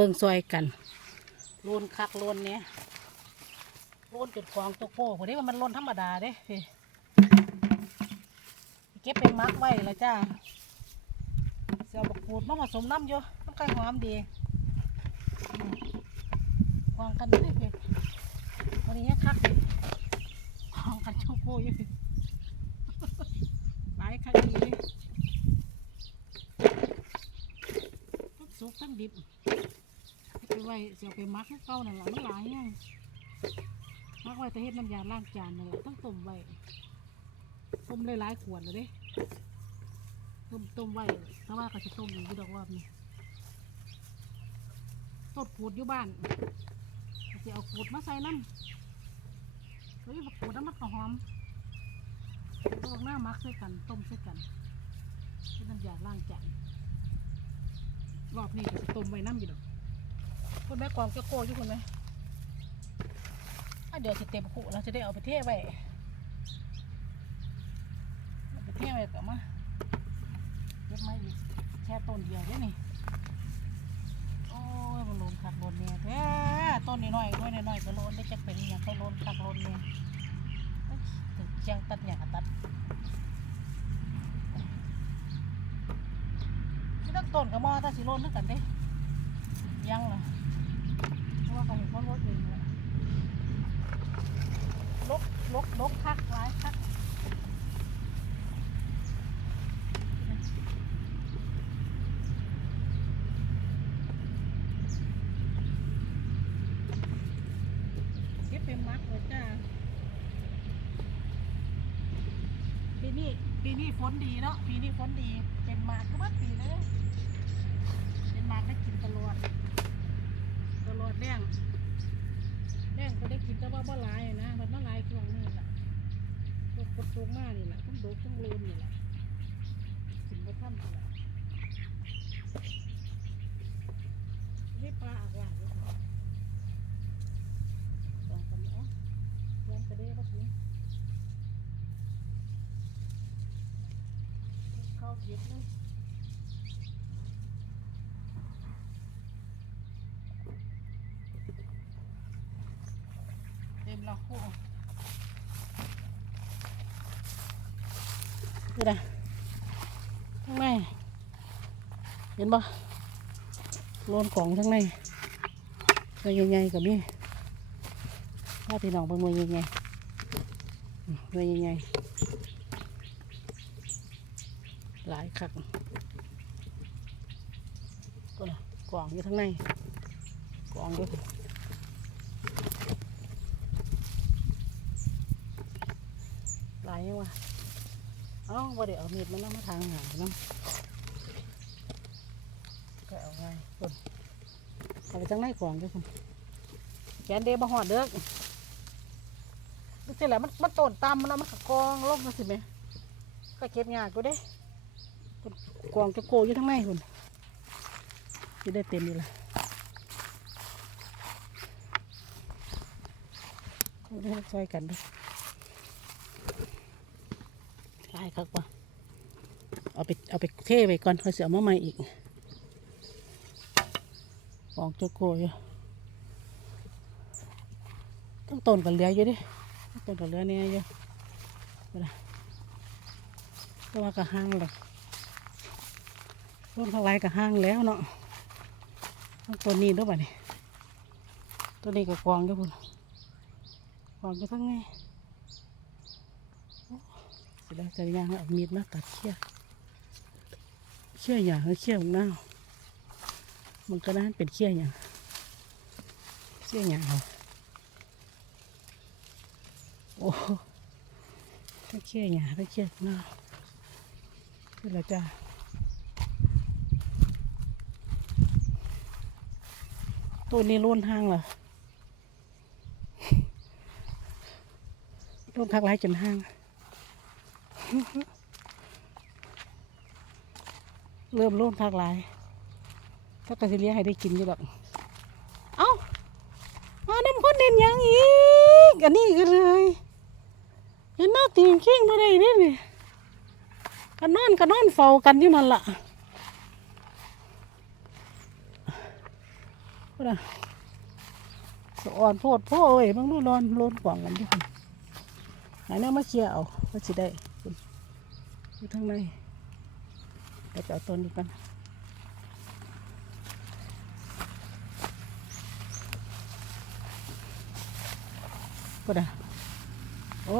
เบิ่งซอยกันโลนคักโลนเนี้ยโลนจุดของตัวโก้พอดีว่ามันโลนธรรมดาเด้พี่เก็บเป็นมักไว้แล้วจ้าเสียวบักปูดมาผสมน้ำอยู่มันค่อยหอมดีอืมควางกันนี่พี่วันนี้คักพี่ควางกันโชโก้อยู่หลายคักดีเลยทั้งสุกทั้งดิบ ไปไว้เสียวไปมักให้เก่านั่นแหละมันหลายไงมักไว้แต่เฮ็ดน้ำยาล้างจานนั่นแหละต้องต้มไว้ต้มหลายๆขวดเลยเด้ต้มต้มไว้แต่ว่าก็จะต้มอยู่ดอกรอบนี้ต้นขูดอยู่บ้านก็จะเอาขูดมาใส่น้ำเฮ้ยขูดน้ำมันก็หอมตัวหน้ามักใส่กันต้มใส่กันเฮ็ดน้ำยาล้างจานรอบนี้ก็จะต้มไว้น้ำอยู่ดอก คุณแม่กวางจะโกอยู่คุณไหมอะเดี๋ยวจะเต็มคุเราจะได้เอาไปเทไว้เอาไปเทไว้กับมาเก็บมาอีกแค่ต้นเดียวเด้อนี่โอ้ยมันโลนคักโลนเนี่ยแท้ต้นน้อยๆด้วยน้อยๆก็โลนได้จะเป็นอย่างก็โลนคักโลนเนี่ยยถึงเชียงตัดอย่างตัดที่ต้นกับมอถ้าสิโลนนึกกันเด้ยังเพราะ ว่าเขาเห็นเขาลดเองแหละลกลกลกคักร้ายคักเก็บเป็นมัดเลยจ้าปีนี้ปีนี้ฝนดีเนาะปีนี้ฝนดีเป็นมากก็มัดปีเลยเด้เป็นหมากได้กินตลอด ตลอดแรงแรงก็ได้กินแต่ว่า บ่หลายนะมันบ่หลายช่วงนี้แหละตัวกดสูงมากนี่แหละทั้งโดกทั้งโลนนี่แหละกินบ่ทันนี่แหละนี่ปลาอักหลายเลยค่ะลองกันเนาะลองกระเด้บ่ถึงเข้าเก็บเลย เต็มแล้วคู่นี่นะทั้งในเห็นปะโลนของทั้งในหน่วยใหญ่ๆกับนี่ถ้าพี่น้องเป็นหน่วยใหญ่ๆอืมหน่วยใหญ่ๆหลายคักก็กล่องอยู่ทั้งในกล่องด้วย หลายยังวะเอ้าว่าเดี๋ยวเอามีดมันนำมาทางหาเนาะก็เอาไงคนเอาไปจังไหนกองด้วยคุณแขนเดบหอดเด้อนี่สิแหละมันมันต้นตามมันแล้วมันกกองลงมาสิแม่ก็เก็บงานกูเด้คุณกองจะโกอยู่ทั้งในคุณจะได้เต็มนี่ละเอาได้ซอยกันด้วย ใช่ ครับว่าเอาไปเอาไปเทไปก่อนค่อยเสียมาใหม่อีกฟองโจโกยต้องต้นกันเหลืออยู่ดิต้องต้นกันเหลือเนี่ยอยู่เวลาเพราะว่าก็ห้างเลยต้นข้างไรก็ห้างแล้วเนาะต้องต้นนี้ด้วยป่ะนี่ต้นนี้ก็กวางด้วยพุ่นกวางอยู่ทั้งนี้ สร็จแล้วจะยางเอามีดมาตัดเขี้ยเขี้ยอย่างเขี้ยของหน้ามันก็น่าเป็นเขี้ยอย่างเขี้ยอย่างเอาโอ้ถ้าเขี้ยอย่างถ้าเขี้ยของหน้าคือเราจะตัวนี้ล้นห้างเหรอล้นทักไรจนห้าง เริ่มโล่นทักหลาย ถ้ากระสิเลี้ยงให้ได้กินอยู่ดอกเอ้ามาน้ำข้นเด่นยังอีก อันนี้ก็เลยเห็นหน้าตีนเข่งมาได้นี่ยนี่กันนอนกันนอนเฝ้ากันอยู่นั่นล่ะพุ่นะสะอ่อนโพดโพเอ้ยมึงดูร้อนร้อนกว่างกันดิคุณหาแนวมาเคลียร์เอาก็สิได้ อยู่ทางในเดี๋ยวจะเอาต้นนี้กันพุ่นน่ะโอ้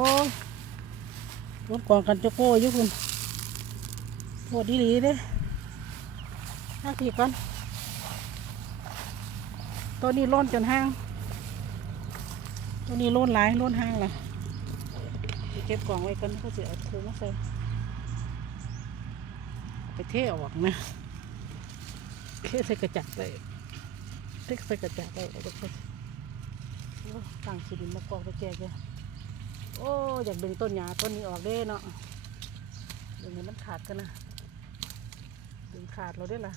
ร้อนกว่างกันจะโก้อยู่คุณโพดดีหลีเด้น่าทีกันตัวนี้ล้นจนห้าง ตัวนี้ล้นหลายล้นห้างละเก็บกล่องไว้กันเขาจะเอาถุงมาใส่ ไปเทออกนะเทใส่กระจักไปเทใส่กระจักไปแล้วก็ตั้งขีดินมากอกไปแจกเลยโอ้อยากดึงต้นหญ้าต้นนี้ออกเด้เนาะดึงให้มันขาดกันนะดึงขาดเราได้ละ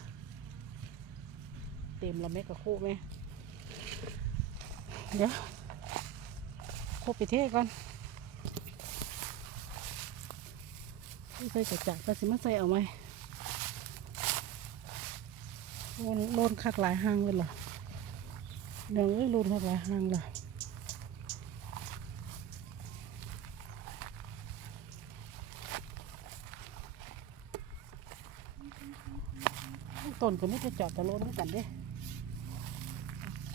เต็มเราไม่กระคู่ไหมเดี๋ยวคบไปเทก่อนใส่กระจักก็สิมาใส่เอาไหม โลนโลนคักหลายห้างเลยเหรอเดี๋ยวเอ้ยโลนคักหลายห้างเลยต้นก็ไม่จะจอดตะโลนด้วยกันเด้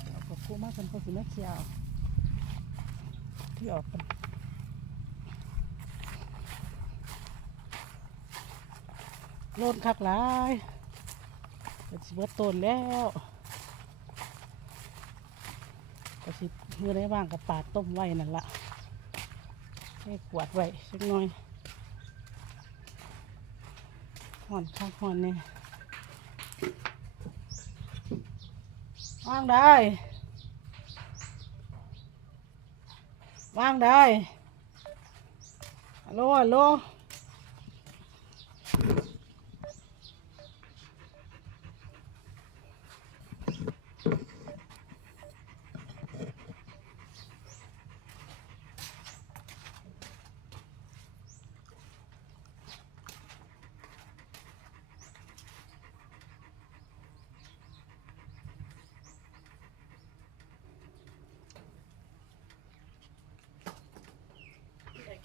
เอากับคู่มากกันเขาสิมาเคี่ยว ที่ออกกันโลนคักหลาย ก็สิเบิดต้นแล้วก็สิเมื่อได้ว่างกับปาดต้มไว้นั่นละให้ขวดไว้สักหน่อยห่อนคักห่อนเนี่ยว่างได้ว่างได้ฮัลโหลฮัลโหล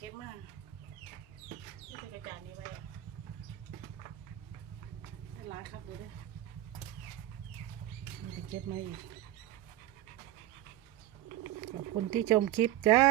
เดี๋ยวเก็บมาที่เป็นกระจาดนี้ไว้อะให้ร้านครับดูด้วยเดี๋ยวเก็บมาอีกขอบคุณที่ชมคลิปจ้า